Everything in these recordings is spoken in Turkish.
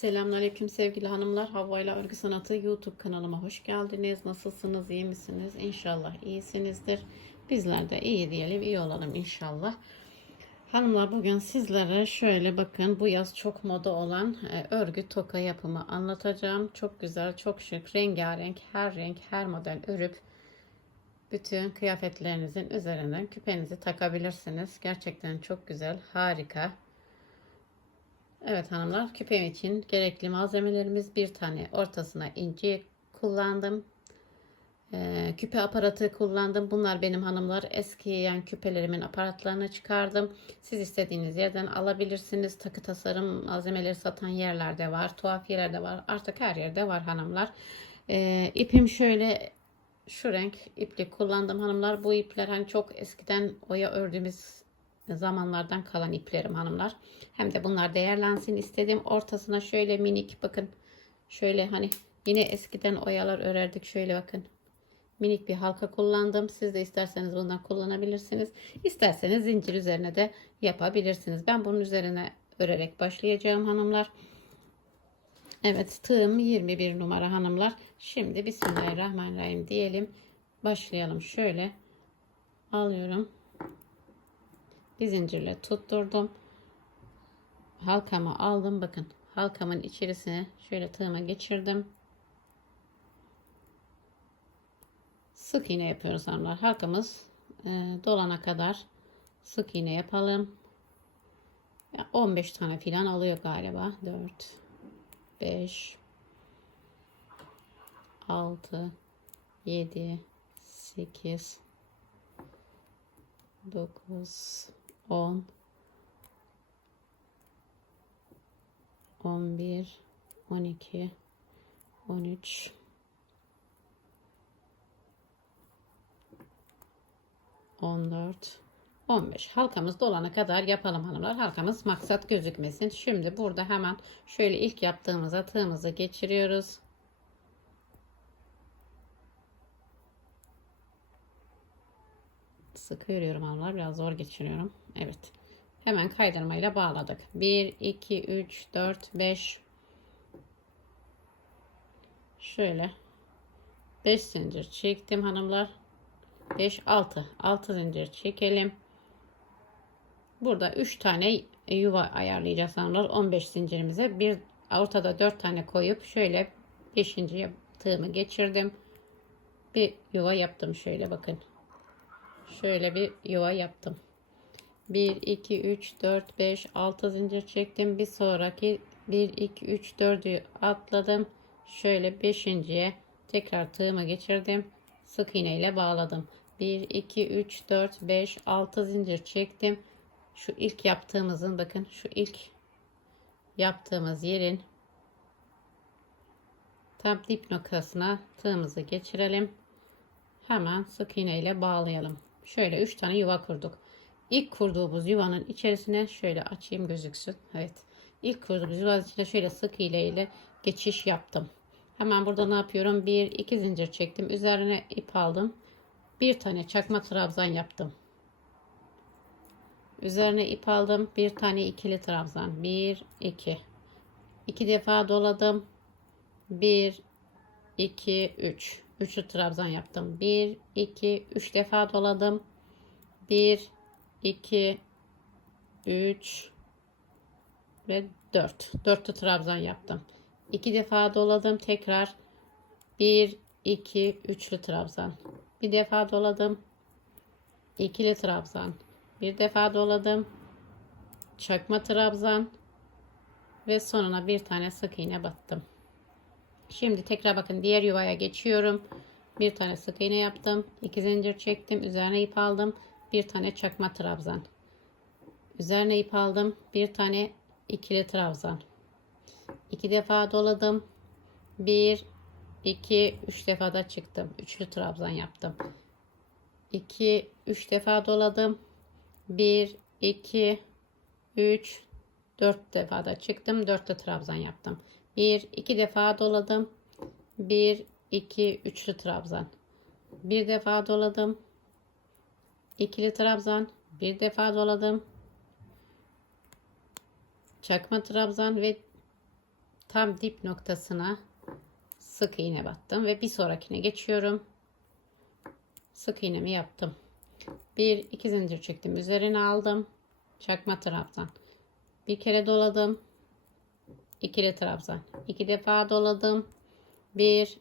Selamünaleyküm sevgili hanımlar. Havva ile Örgü Sanatı YouTube kanalıma hoş geldiniz. Nasılsınız? iyi misiniz? İnşallah iyisinizdir. Bizler de iyi diyelim, iyi olalım inşallah. Hanımlar bugün sizlere şöyle bakın bu yaz çok moda olan e, örgü toka yapımı anlatacağım. Çok güzel, çok şık, rengarenk, her renk, her model örüp bütün kıyafetlerinizin üzerinden küpenizi takabilirsiniz. Gerçekten çok güzel, harika. Evet hanımlar küpem için gerekli malzemelerimiz bir tane ortasına inci kullandım. Ee, küpe aparatı kullandım. Bunlar benim hanımlar eskiyen küpelerimin aparatlarını çıkardım. Siz istediğiniz yerden alabilirsiniz. Takı tasarım malzemeleri satan yerlerde var. Tuhaf yerlerde var. Artık her yerde var hanımlar. Ee, ipim şöyle şu renk iplik kullandım hanımlar. Bu ipler hani çok eskiden oya ördüğümüz zamanlardan kalan iplerim hanımlar. Hem de bunlar değerlensin istedim. Ortasına şöyle minik bakın. Şöyle hani yine eskiden oyalar örerdik. Şöyle bakın. Minik bir halka kullandım. Siz de isterseniz bundan kullanabilirsiniz. İsterseniz zincir üzerine de yapabilirsiniz. Ben bunun üzerine örerek başlayacağım hanımlar. Evet tığım 21 numara hanımlar. Şimdi Bismillahirrahmanirrahim diyelim. Başlayalım. Şöyle alıyorum bir zincirle tutturdum. Halkamı aldım. Bakın halkamın içerisine şöyle tığıma geçirdim. Sık iğne yapıyoruz hanımlar. Halkamız e, dolana kadar sık iğne yapalım. 15 tane filan alıyor galiba. 4 5 6 7 8 9 10 11 12 13 14 15 halkamız dolana kadar yapalım hanımlar. Halkamız maksat gözükmesin. Şimdi burada hemen şöyle ilk yaptığımıza tığımızı geçiriyoruz. Sıkı örüyorum hanımlar. Biraz zor geçiriyorum. Evet. Hemen kaydırmayla bağladık. 1, 2, 3, 4, 5. Şöyle. 5 zincir çektim hanımlar. 5, 6. 6 zincir çekelim. Burada 3 tane yuva ayarlayacağız hanımlar. 15 zincirimize. Bir ortada 4 tane koyup şöyle 5. tığımı geçirdim. Bir yuva yaptım şöyle bakın şöyle bir yuva yaptım. 1 2 3 4 5 6 zincir çektim. Bir sonraki 1 2 3 4'ü atladım. Şöyle 5.'ye tekrar tığıma geçirdim. Sık iğne ile bağladım. 1 2 3 4 5 6 zincir çektim. Şu ilk yaptığımızın bakın şu ilk yaptığımız yerin tam dip noktasına tığımızı geçirelim. Hemen sık iğne ile bağlayalım. Şöyle 3 tane yuva kurduk. İlk kurduğumuz yuvanın içerisine şöyle açayım gözüksün. Evet. İlk kurduğumuz yuvanın içine şöyle sık iğne ile geçiş yaptım. Hemen burada ne yapıyorum? 1 2 zincir çektim. Üzerine ip aldım. Bir tane çakma trabzan yaptım. Üzerine ip aldım. Bir tane ikili trabzan. 1 2 2 defa doladım. 1 2 3 üçlü trabzan yaptım. 1 2 3 defa doladım. 1 2 3 ve 4. Dörtlü trabzan yaptım. 2 defa doladım. Tekrar 1 2 üçlü trabzan. Bir defa doladım. ikili trabzan. Bir defa doladım. Çakma trabzan ve sonuna bir tane sık iğne battım. Şimdi tekrar bakın diğer yuvaya geçiyorum. Bir tane sık iğne yaptım. iki zincir çektim. Üzerine ip aldım. Bir tane çakma trabzan. Üzerine ip aldım. Bir tane ikili trabzan. iki defa doladım. Bir, iki, üç defa da çıktım. Üçlü trabzan yaptım. 2 3 defa doladım. 1 2 3 4 defa da çıktım. Dörtlü trabzan yaptım. 1 2 defa doladım. 1 2 üçlü trabzan. Bir defa doladım. İkili trabzan. Bir defa doladım. Çakma trabzan ve tam dip noktasına sık iğne battım ve bir sonrakine geçiyorum. Sık iğnemi yaptım. Bir iki zincir çektim. Üzerine aldım. Çakma trabzan. Bir kere doladım. İkili trabzan. iki defa doladım. Bir,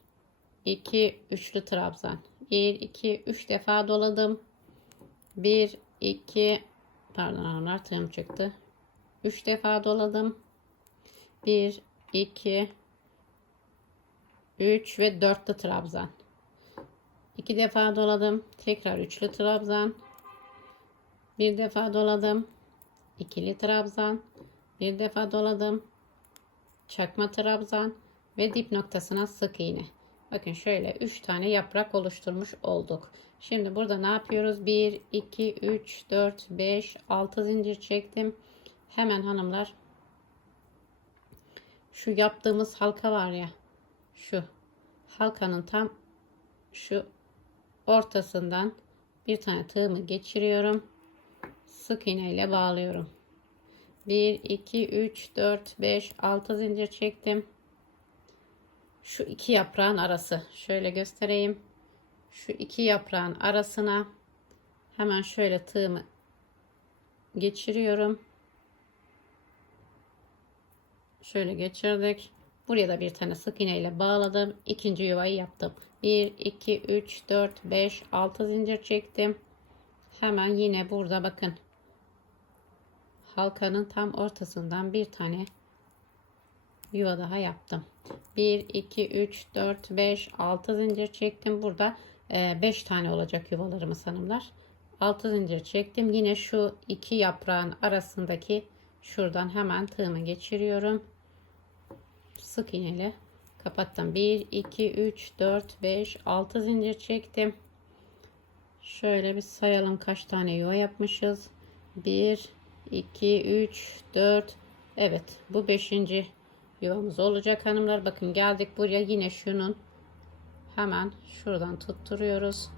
iki, üçlü trabzan. Bir, iki, üç defa doladım. Bir, iki, pardon hanımlar tığım çıktı. Üç defa doladım. Bir, iki, üç ve dörtlü trabzan. İki defa doladım. Tekrar üçlü trabzan. Bir defa doladım. ikili trabzan. Bir defa doladım. Çakma trabzan ve dip noktasına sık iğne. Bakın şöyle 3 tane yaprak oluşturmuş olduk. Şimdi burada ne yapıyoruz? 1, 2, 3, 4, 5, 6 zincir çektim. Hemen hanımlar şu yaptığımız halka var ya şu halkanın tam şu ortasından bir tane tığımı geçiriyorum. Sık iğne ile bağlıyorum. 1 2 3 4 5 6 zincir çektim. Şu iki yaprağın arası şöyle göstereyim. Şu iki yaprağın arasına hemen şöyle tığımı geçiriyorum. Şöyle geçirdik. Buraya da bir tane sık iğne ile bağladım. İkinci yuvayı yaptım. 1, 2, 3, 4, 5, 6 zincir çektim. Hemen yine burada bakın. Halkanın tam ortasından bir tane yuva daha yaptım. 1, 2, 3, 4, 5, 6 zincir çektim. Burada 5 tane olacak yuvalarımız hanımlar. 6 zincir çektim. Yine şu iki yaprağın arasındaki şuradan hemen tığımı geçiriyorum sık iğneyle kapattım 1 2 3 4 5 6 zincir çektim şöyle bir sayalım kaç tane yuva yapmışız 1 2 3 4 Evet bu 5. yuvamız olacak hanımlar bakın geldik buraya yine şunun hemen şuradan tutturuyoruz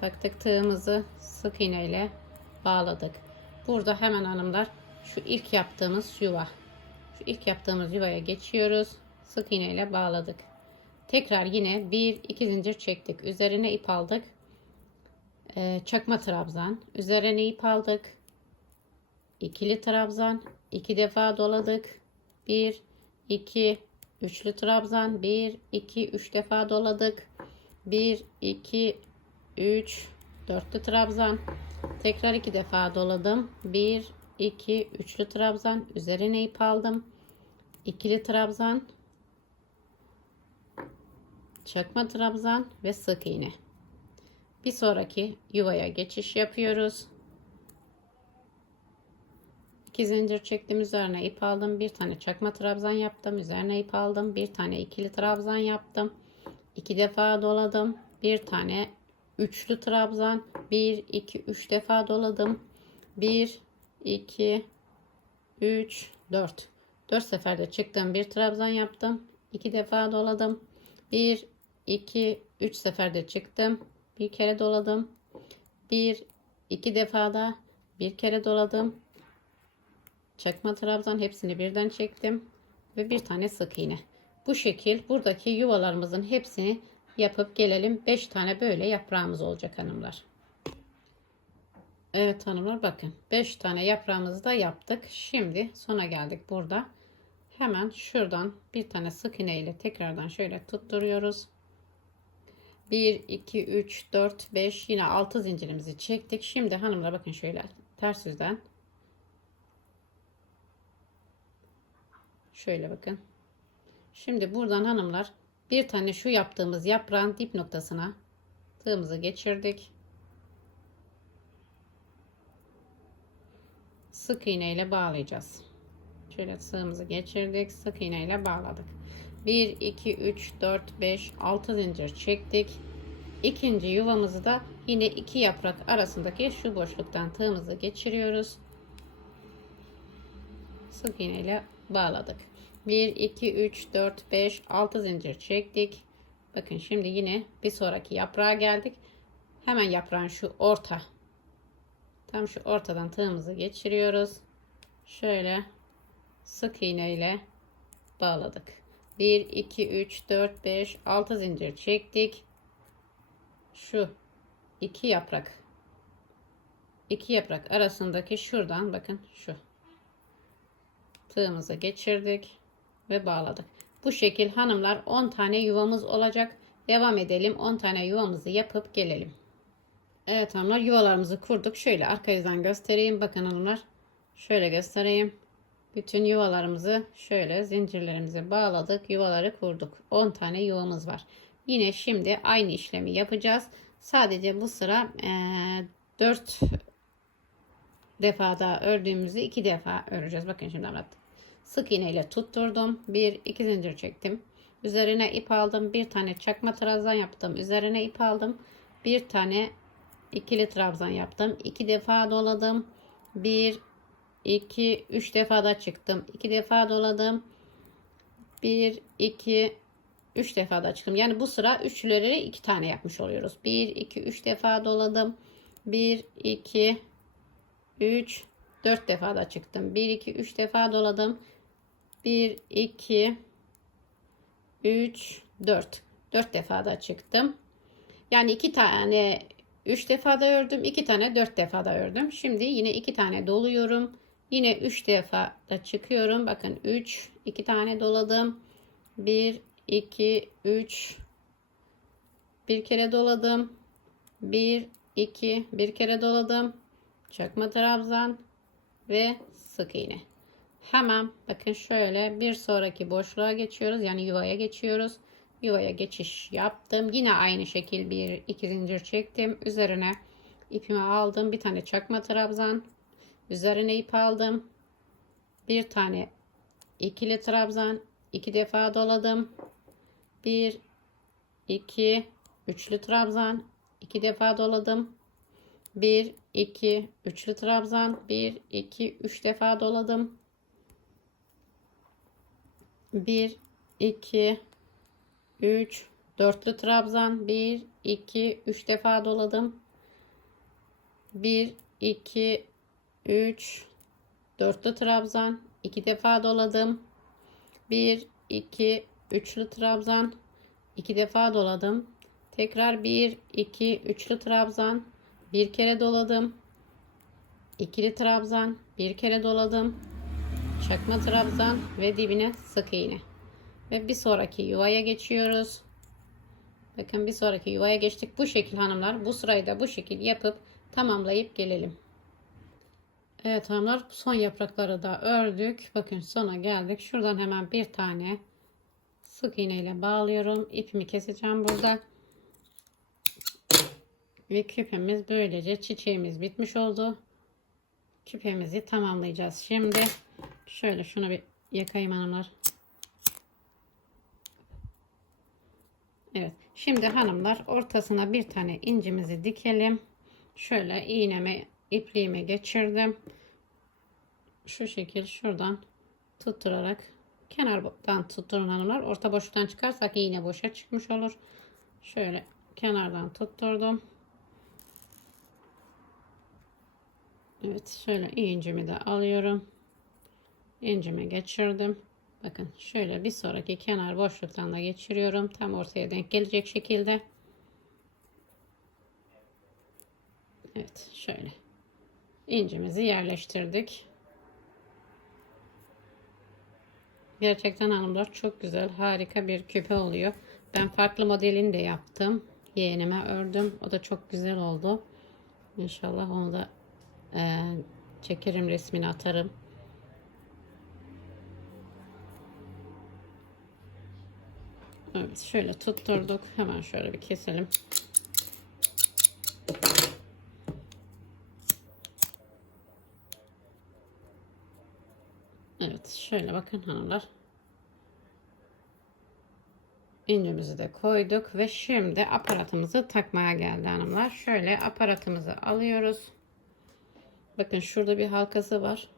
taktık tığımızı sık iğneyle bağladık burada hemen hanımlar şu ilk yaptığımız yuva şu ilk yaptığımız yuvaya geçiyoruz. Sık iğne ile bağladık. Tekrar yine bir iki zincir çektik. Üzerine ip aldık. Ee, çakma trabzan. Üzerine ip aldık. İkili trabzan. iki defa doladık. Bir, iki, üçlü trabzan. Bir, iki, üç defa doladık. Bir, iki, üç, dörtlü trabzan. Tekrar iki defa doladım. Bir, 2 üçlü trabzan üzerine ip aldım ikili trabzan çakma trabzan ve sık iğne bir sonraki yuvaya geçiş yapıyoruz 2 zincir çektim üzerine ip aldım bir tane çakma trabzan yaptım üzerine ip aldım bir tane ikili trabzan yaptım iki defa doladım bir tane üçlü trabzan 1 2 3 defa doladım 1 2 3 4 4 seferde çıktım bir trabzan yaptım 2 defa doladım 1 2 3 seferde çıktım bir kere doladım 1 2 defada bir kere doladım çakma trabzan hepsini birden çektim ve bir tane sık iğne bu şekil buradaki yuvalarımızın hepsini yapıp gelelim 5 tane böyle yaprağımız olacak hanımlar Evet hanımlar bakın 5 tane yaprağımızı da yaptık. Şimdi sona geldik burada. Hemen şuradan bir tane sık iğne ile tekrardan şöyle tutturuyoruz. 1 2 3 4 5 yine 6 zincirimizi çektik. Şimdi hanımlar bakın şöyle ters yüzden şöyle bakın. Şimdi buradan hanımlar bir tane şu yaptığımız yaprağın dip noktasına tığımızı geçirdik. sık iğne ile bağlayacağız. Şöyle sığımızı geçirdik. Sık iğne ile bağladık. 1, 2, 3, 4, 5, 6 zincir çektik. İkinci yuvamızı da yine iki yaprak arasındaki şu boşluktan tığımızı geçiriyoruz. Sık iğne ile bağladık. 1, 2, 3, 4, 5, 6 zincir çektik. Bakın şimdi yine bir sonraki yaprağa geldik. Hemen yaprağın şu orta Tam şu ortadan tığımızı geçiriyoruz. Şöyle sık iğne ile bağladık. 1 2 3 4 5 6 zincir çektik. Şu iki yaprak iki yaprak arasındaki şuradan bakın şu tığımızı geçirdik ve bağladık. Bu şekil hanımlar 10 tane yuvamız olacak. Devam edelim. 10 tane yuvamızı yapıp gelelim. Evet hanımlar yuvalarımızı kurduk. Şöyle arka yüzden göstereyim. Bakın hanımlar. Şöyle göstereyim. Bütün yuvalarımızı şöyle zincirlerimize bağladık. Yuvaları kurduk. 10 tane yuvamız var. Yine şimdi aynı işlemi yapacağız. Sadece bu sıra e, 4 defada ördüğümüzü 2 defa öreceğiz. Bakın şimdi anlattım. Sık iğne ile tutturdum. 1 2 zincir çektim. Üzerine ip aldım. Bir tane çakma trabzan yaptım. Üzerine ip aldım. Bir tane ikili trabzan yaptım. 2 defa doladım. 1 2 3 defa da çıktım. 2 defa doladım. 1 2 3 defa da çıktım. Yani bu sıra üçlüleri 2 tane yapmış oluyoruz. 1 2 3 defa doladım. 1 2 3 4 defa da çıktım. 1 2 3 defa doladım. 1 2 3 4 4 defa da çıktım. Yani 2 tane 3 defa da ördüm. 2 tane 4 defa da ördüm. Şimdi yine 2 tane doluyorum. Yine 3 defa da çıkıyorum. Bakın 3 2 tane doladım. 1 2 3 bir kere doladım. 1 2 bir kere doladım. Çakma trabzan ve sık iğne. Hemen bakın şöyle bir sonraki boşluğa geçiyoruz. Yani yuvaya geçiyoruz. Yuvaya geçiş yaptım. Yine aynı şekil bir iki zincir çektim. Üzerine ipimi aldım. Bir tane çakma trabzan. Üzerine ip aldım. Bir tane ikili trabzan. iki defa doladım. Bir, iki, üçlü trabzan. iki defa doladım. Bir, iki, üçlü trabzan. Bir, iki, üç defa doladım. 1 2 3 dörtlü trabzan. 1 2 3 defa doladım. 1 2 3 dörtlü trabzan. 2 defa doladım. 1 2 üçlü trabzan. 2 defa doladım. Tekrar 1 2 üçlü trabzan bir kere doladım ikili trabzan bir kere doladım çakma trabzan ve dibine sık iğne. Ve bir sonraki yuvaya geçiyoruz. Bakın bir sonraki yuvaya geçtik. Bu şekil hanımlar. Bu sırayı da bu şekil yapıp tamamlayıp gelelim. Evet hanımlar son yaprakları da ördük. Bakın sona geldik. Şuradan hemen bir tane sık iğne ile bağlıyorum. İpimi keseceğim burada. Ve küpemiz böylece çiçeğimiz bitmiş oldu. Küpemizi tamamlayacağız şimdi. Şöyle şunu bir yakayım hanımlar. Evet. Şimdi hanımlar ortasına bir tane incimizi dikelim. Şöyle iğneme ipliğime geçirdim. Şu şekil şuradan tutturarak kenardan tutturun hanımlar. Orta boşluktan çıkarsak iğne boşa çıkmış olur. Şöyle kenardan tutturdum. Evet şöyle incimi de alıyorum incime geçirdim. Bakın şöyle bir sonraki kenar boşluktan da geçiriyorum. Tam ortaya denk gelecek şekilde. Evet şöyle. incimizi yerleştirdik. Gerçekten hanımlar çok güzel harika bir küpe oluyor. Ben farklı modelini de yaptım. Yeğenime ördüm. O da çok güzel oldu. İnşallah onu da e, çekerim resmini atarım. Evet şöyle tutturduk. Hemen şöyle bir keselim. Evet şöyle bakın hanımlar. İncimizi de koyduk ve şimdi aparatımızı takmaya geldi hanımlar. Şöyle aparatımızı alıyoruz. Bakın şurada bir halkası var.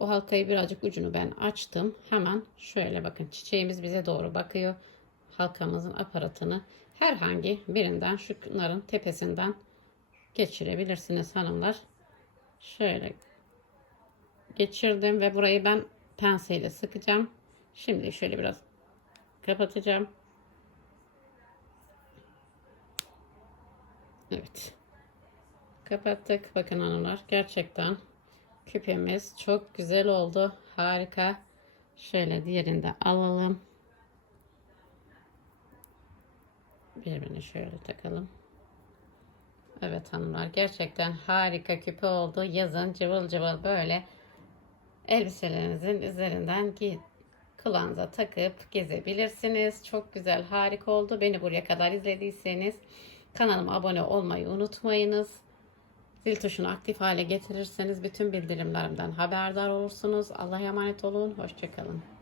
O halkayı birazcık ucunu ben açtım. Hemen şöyle bakın çiçeğimiz bize doğru bakıyor. Halkamızın aparatını herhangi birinden şunların tepesinden geçirebilirsiniz hanımlar. Şöyle geçirdim ve burayı ben penseyle sıkacağım. Şimdi şöyle biraz kapatacağım. Evet. Kapattık. Bakın hanımlar gerçekten küpemiz çok güzel oldu. Harika. Şöyle diğerini de alalım. Birbirine şöyle takalım. Evet hanımlar gerçekten harika küpe oldu. Yazın cıvıl cıvıl böyle elbiselerinizin üzerinden giy kulağınıza takıp gezebilirsiniz. Çok güzel harika oldu. Beni buraya kadar izlediyseniz kanalıma abone olmayı unutmayınız. Zil tuşunu aktif hale getirirseniz bütün bildirimlerimden haberdar olursunuz. Allah'a emanet olun. Hoşçakalın.